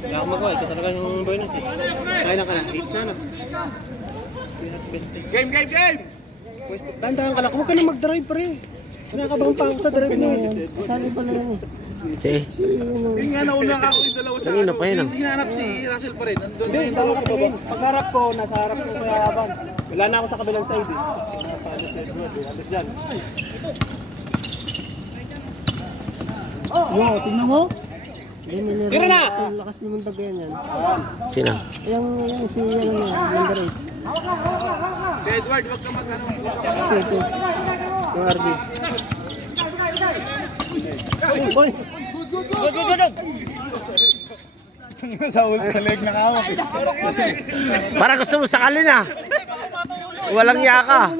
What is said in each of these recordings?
Wala akong magawa. Ito talaga yung boy natin. Kaya na ka na. 8 na. Game! Tandaan ka lang. Huwag ka na mag-drive pre. Nakakabang pa ako sa drive mo. Sali pala yan eh. Sige. Yung nga nauna ako yung dalawa sa Kanina pa yun, hinanap si Russell pa rin. Hindi, dalawa sa baba. Pagharap ko, nasa harap ko sa habang. Wala na ako sa kabilang side eh. Alis dyan. Wow, tingnan mo. Tira na! Lakas naman tagayan yan. Sino? Yung si ano na, number 8. Si Edward, wag ka mag-ano. Ito. Yung RB. Boy! Good! Sa ult sa leg na kawak eh. Para gusto mo sakalin ah. Walang yaka.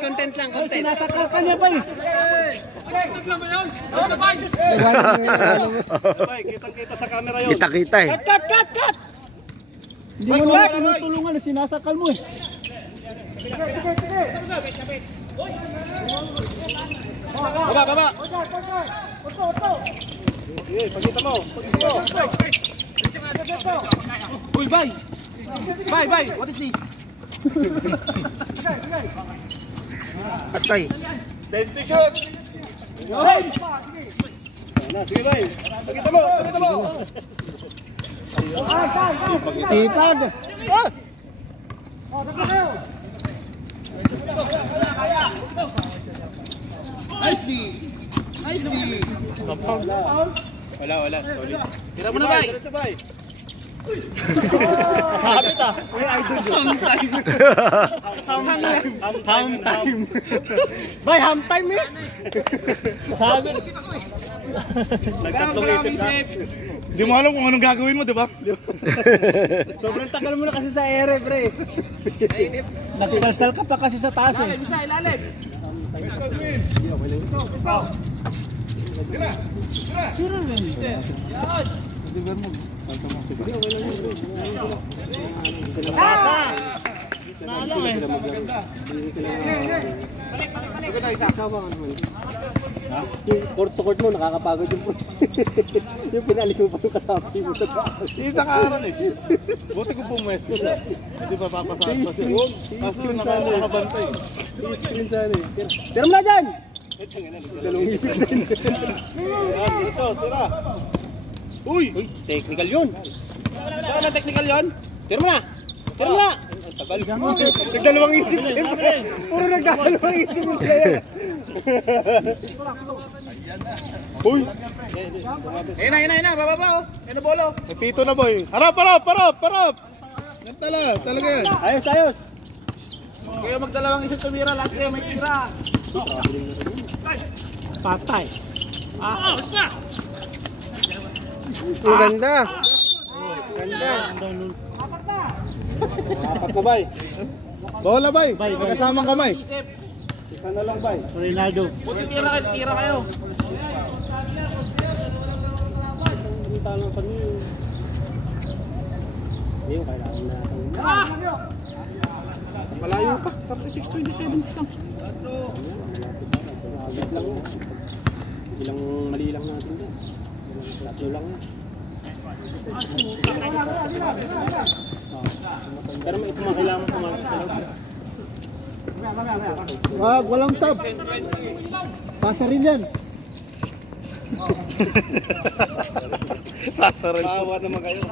Content lang. Sinasakal ka niya ba eh? Kitang-kita sa camera yun. Kita eh. Cut! Hindi mo naman tinutulungan, sinasakal mo eh. Baba! Okay, pagkita mo. Uy, bye! What is this? Atay. Best to shoot! Sige, bye. Pagkita mo. Sipag! Nicely! Wala. Solid. Tira mo na, bye! Habit ah. Uy, idol yun. Ham time. Bay, ham time eh. Habit. Nagtatlong isip. Hindi mo alam kung anong gagawin mo, di ba? Sobrang tagal mo na kasi sa ere, pre. Nagsalsal ka pa kasi sa taas eh. Ilalim! Court to court mo, nakakapagod yung yung pinalis mo pa yung kasama mo sa taas. Hindi nakaaral eh. Buti ko pumwesto siya. Hindi pa papasaan ko siya. Kaso nakabantay. I-screen sana eh. Tira mo na dyan! Dalawang isip din. Ito, tira. Uy! Technical yun. Saan ang technical yun? Tira mo na! Tagal. Nagdalawang isip din. Puro nagdalawang isip yung player. Uy! Ayun na, bababa oh. Ayun na bolo. May pito na boy. Harap! Talaga yan. Ayos. Kaya magdalawang isip tumira, lahat kayo may tira. Patay. Ganda. Apat na bay. Bola bay, magkasamang kamay. Isa na lang bay. Ronaldo. Buti tira kayo. Punta lang kami. Ayun, kailangan natin. Malayo pa, 36-27 lang. Ilang mali lang natin dyan. Tatlo lang yan. Pero ito mga kailangan pumakit sa loob. Wag, walang sub. Pasa rin yan. Bawa naman kayo.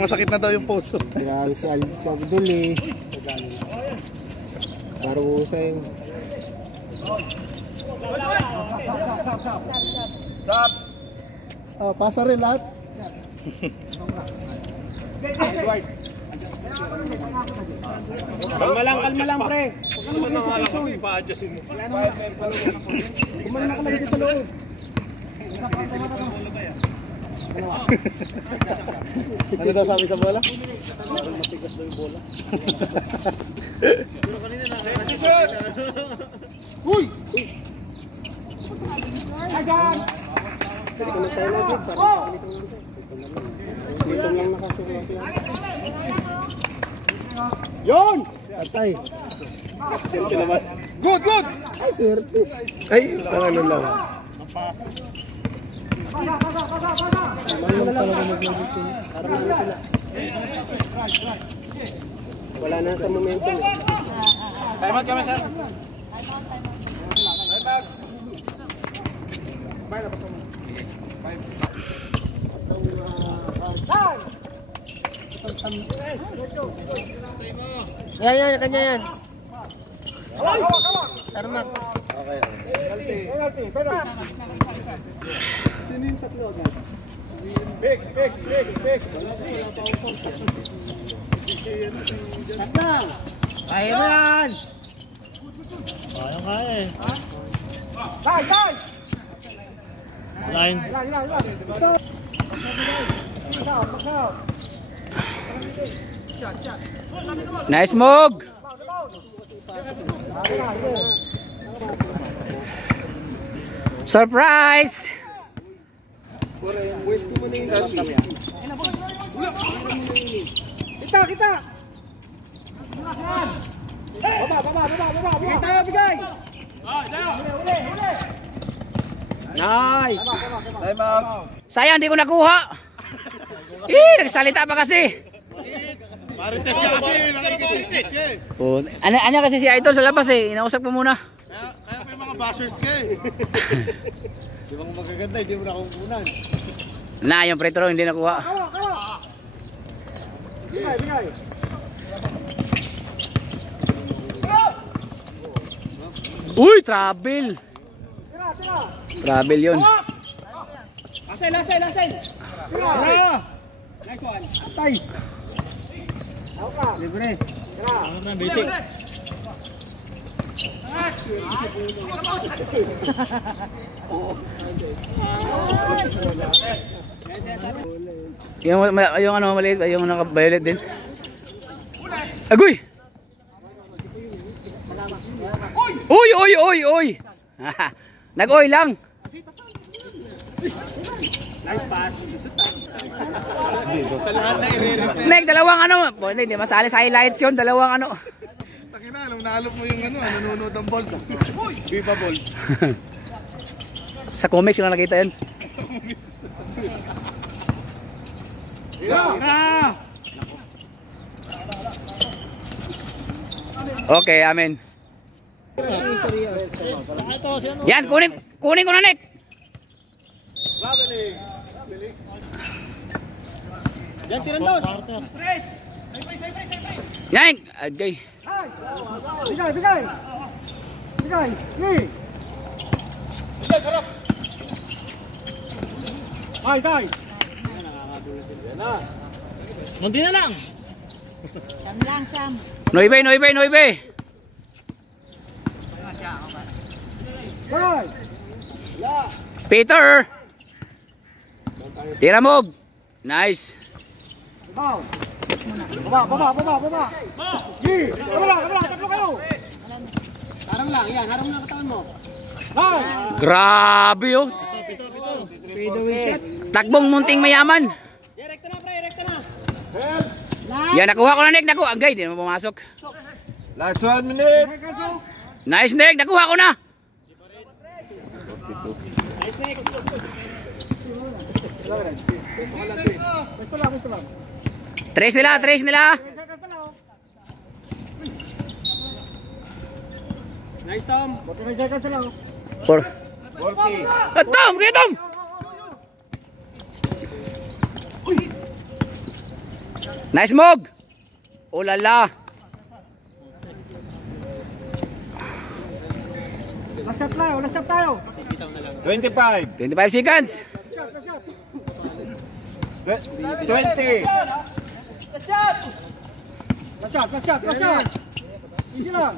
Masakit na daw yung puso. Grabe si Abdul eh. Parusay. Pasa rin lahat. Kalma lang pre. Pa-adjustin mo. Kumain na ka lang sa loob. Ano daw sabi sa bola? Matigas daw yung bola. Uy! Pwede ko na tayo lagit. Dito lang nakasulat yan. Yun! Atay. Diyan ka naman. Good! Ay, swerte. Ay, ang ano lang. Wala na sa momentum. Timeout kami, sir. Yan, kanya yan. Tarmak. Big. Kaya mo yan! Nice move. Surprise. Kita! Baba! Bigay tayo, bigay! Nice! Sayang, hindi ko nakuha. Nagsalita pa kasi. Marites ka kasi, nakikita ka eh. Oh, ano kasi si Idol sa labas eh. Inausap ko muna. Kaya pa yung mga bashers ka eh. Di ba magaganda, hindi mo nakukunan. Na, yung free throw hindi nakuha. Bigay! Uy, travel. Tira! Travel yun. Lasay! Tira! Nice one! Tay. Ako ka! Libre. Tira! Basic. Yung ano maliit, yung naka-violet din. Agoy! Uy! Nag-oy lang. Nice pass! Sa lahat na i-re-replay. Nek, dalawang ano. Hindi masali sa highlights yun. Dalawang ano. Takina, alam na mo yung ano, nanonood ng Bolt. FIFA Bolt. Sa comics yung nakita yun. Okay, amen. Yan, kunin ko na, Nick. Yan, tiran dos! Yan, agay. Bigay! Ay! Munti na lang! Noibe. Peter. Tira mo. Nice. Baba! Kabila! Tatlo kayo! Harang lang, katawan mo. Ay! Grabe yun. Takbong munting mayaman. Rekta na! Yan, nakuha ko na, Nick. Agay, di naman pumasok. Last 1 minute. Nice, Nick. Nakuha ko na. Tres nila. Nice, Tom. 45 seconds lang. Four. 40. Tom, kaya Tom. Nice move. Oh la la. Last shot tayo. 25. 25 seconds. 20. Last shot. Easy lang.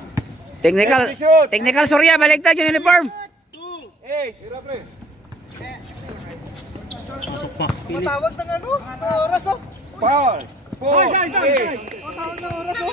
Technical Surya, baligtad yung uniform. 8. Hira pre. Matawag ng ano? Oras oh. 4. 4. Matawag ng oras oh.